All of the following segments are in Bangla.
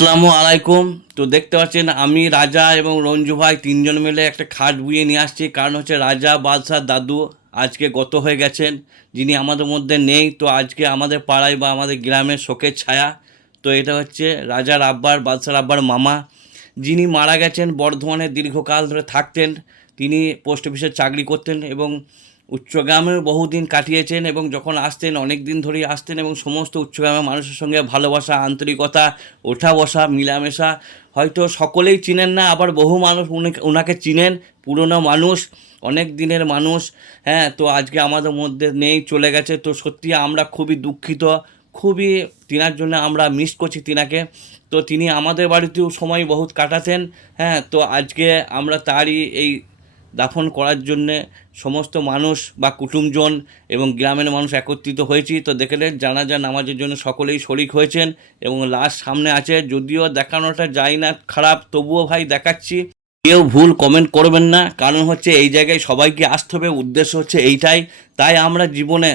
আসসালামু আলাইকুম। তো দেখতে পাচ্ছেন আমি রাজা এবং রঞ্জু ভাই তিনজন মিলে একটা খাট বুয়ে নিয়ে আসছি। কারণ হচ্ছে রাজা বাদশাহ দাদু আজকে গত হয়ে গেছেন, যিনি আমাদের মধ্যে নেই। তো আজকে আমাদের পাড়ায় বা আমাদের গ্রামের শোকের ছায়া। তো এটা হচ্ছে রাজার আব্বার, বাদশার আব্বার মামা, যিনি মারা গেছেন। বর্ধমানে দীর্ঘকাল ধরে থাকতেন। তিনি পোস্ট অফিসে চাকরি করতেন এবং উচ্চগ্রামেও বহুদিন কাটিয়েছেন, এবং যখন আসতেন অনেক দিন ধরেই আসতেন এবং সমস্ত উচ্চগ্রামের মানুষের সঙ্গে ভালোবাসা, আন্তরিকতা, ওঠা বসা, মিলামেশা। হয়তো সকলেই চিনেন না, আবার বহু মানুষ ওনাকে চিনেন। পুরনো মানুষ, অনেক দিনের মানুষ। হ্যাঁ, তো আজকে আমাদের মধ্যে নেই, চলে গেছে। তো সত্যি আমরা খুবই দুঃখিত, খুবই তিনার জন্য আমরা মিস করছি তিনাকে। তো তিনি আমাদের বাড়িতেও সময় বহুত কাটাতেন। হ্যাঁ, তো আজকে আমরা তারই এই দাফন করার জন্যে সমস্ত মানুষ বা কুটুমজন এবং গ্রামের মানুষ একত্রিত হয়েছি। তো দেখলেন জানাজা নামাজের জন্য সকলেই শরিক হয়েছেন এবং লাশ সামনে আছে। যদিও দেখানোটা যায় না, খারাপ, তবুও ভাই দেখাচ্ছি। কেউ ভুল কমেন্ট করবেন না, কারণ হচ্ছে এই জায়গায় সবাইকে আসতে হবে, উদ্দেশ্য হচ্ছে এইটাই। তাই আমরা জীবনে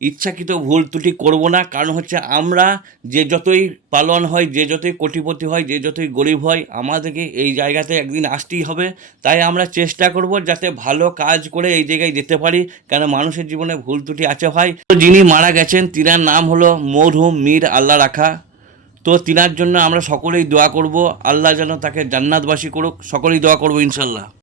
ইচ্ছাকৃত ভুল ত্রুটি করব না। কারণ হচ্ছে আমরা যে যতই পালন হয়, যে যতই কোটিপতি হয়, যে যতই গরিব হয়, আমাদেরকে এই জায়গাতে একদিন আসতেই হবে। তাই আমরা চেষ্টা করব যাতে ভালো কাজ করে এই জায়গায় যেতে পারি, কেন মানুষের জীবনে ভুল ত্রুটি আছে ভাই। তো যিনি মারা গেছেন তিনার নাম হলো মরহুম মীর আল্লাহ রাখা। তো তিনার জন্য আমরা সকলেই দোয়া করব, আল্লাহ যেন তাকে জান্নাতবাসী করুক। সকলেই দোয়া করব ইনশাল্লাহ।